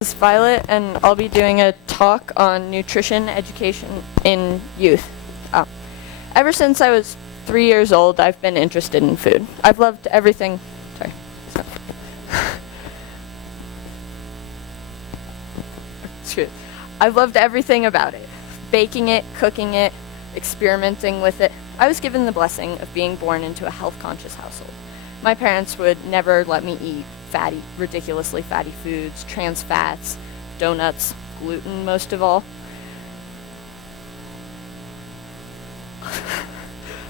This is Violet, and I'll be doing a talk on nutrition education in youth. Ever since I was 3 years old, I've been interested in food. I've loved everything. Sorry. Excuse me. I've loved everything about it. Baking it, cooking it, experimenting with it. I was given the blessing of being born into a health-conscious household. My parents would never let me eat ridiculously fatty foods, trans fats, donuts, gluten most of all.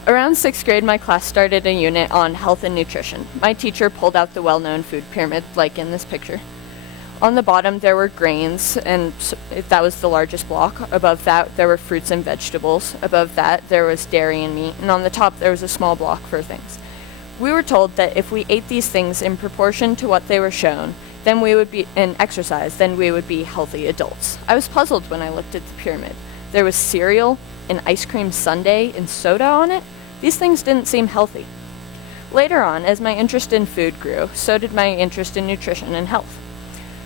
Around 6th grade, my class started a unit on health and nutrition. My teacher pulled out the well-known food pyramid, like in this picture. On the bottom, there were grains, and that was the largest block. Above that, there were fruits and vegetables. Above that, there was dairy and meat. And on the top, there was a small block for things. We were told that if we ate these things in proportion to what they were shown, then we would be, and exercise, then we would be healthy adults. I was puzzled when I looked at the pyramid. There was cereal, an ice cream sundae, and soda on it. These things didn't seem healthy. Later on, as my interest in food grew, so did my interest in nutrition and health.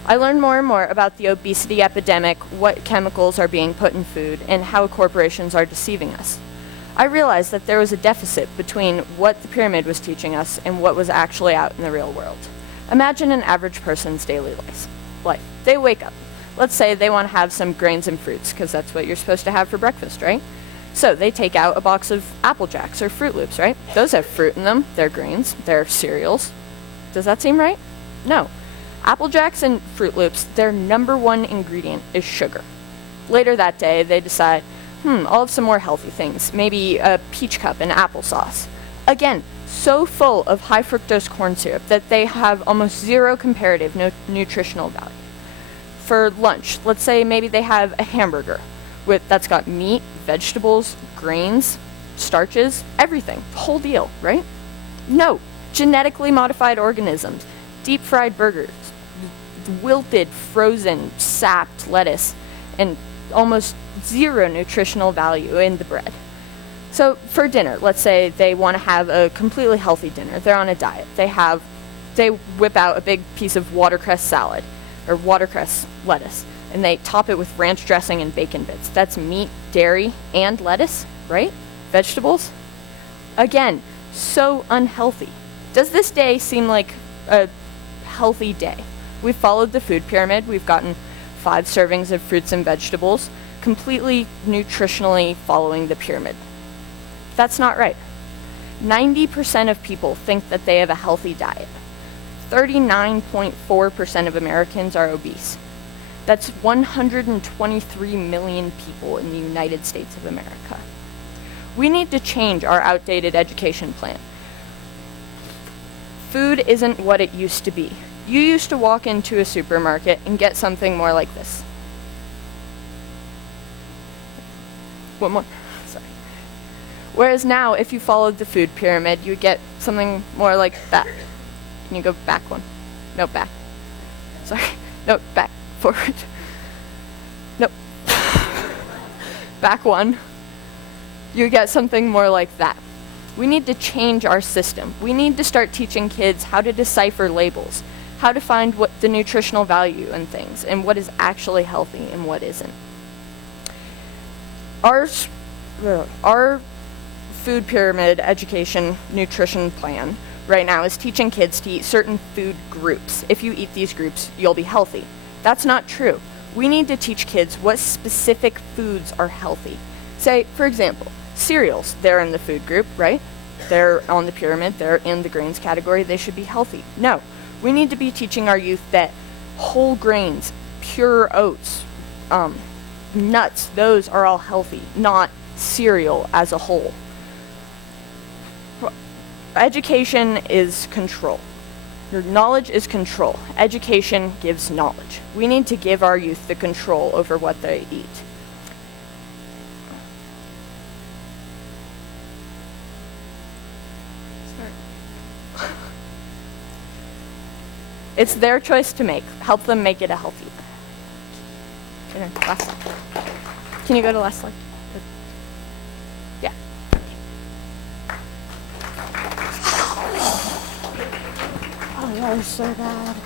I learned more and more about the obesity epidemic, what chemicals are being put in food, and how corporations are deceiving us. I realized that there was a deficit between what the pyramid was teaching us and what was actually out in the real world. Imagine an average person's daily life. They wake up. Let's say they want to have some grains and fruits, because that's what you're supposed to have for breakfast, right? So they take out a box of Apple Jacks or Fruit Loops, right? Those have fruit in them. They're grains. They're cereals. Does that seem right? No. Apple Jacks and Fruit Loops, their number one ingredient is sugar. Later that day, they decide, I'll have some more healthy things. Maybe a peach cup and applesauce. Again, so full of high fructose corn syrup that they have almost zero comparative nutritional value. For lunch, let's say maybe they have a hamburger that's got meat, vegetables, grains, starches, everything. Whole deal, right? No. Genetically modified organisms, deep fried burgers, wilted, frozen, sapped lettuce, and almost zero nutritional value in the bread. So for dinner, let's say they want to have a completely healthy dinner. They're on a diet. They whip out a big piece of watercress salad or watercress lettuce, and they top it with ranch dressing and bacon bits. That's meat, dairy, and lettuce, right? Vegetables. Again, so unhealthy. Does this day seem like a healthy day? We've followed the food pyramid. We've gotten 5 servings of fruits and vegetables, completely nutritionally following the pyramid. That's not right. 90% of people think that they have a healthy diet. 39.4% of Americans are obese. That's 123 million people in the United States of America. We need to change our outdated education plan. Food isn't what it used to be. You used to walk into a supermarket and get something more like this. One more. Sorry. Whereas now, if you followed the food pyramid, you would get something more like that. Can you go back one? No, back. Sorry. No, back. Forward. No. Back one. You get something more like that. We need to change our system. We need to start teaching kids how to decipher labels, how to find what the nutritional value in things, and what is actually healthy and what isn't. Our food pyramid education nutrition plan right now is teaching kids to eat certain food groups. If you eat these groups, you'll be healthy. That's not true. We need to teach kids what specific foods are healthy. Say, for example, cereals, they're in the food group, right? They're on the pyramid, they're in the grains category, they should be healthy. No, we need to be teaching our youth that whole grains, pure oats, nuts, those are all healthy, not cereal as a whole. Education is control. Your knowledge is control. Education gives knowledge. We need to give our youth the control over what they eat. It's their choice to make. Help them make it a healthy one. Last slide. Can you go to last slide? Yeah. Oh, that was so bad.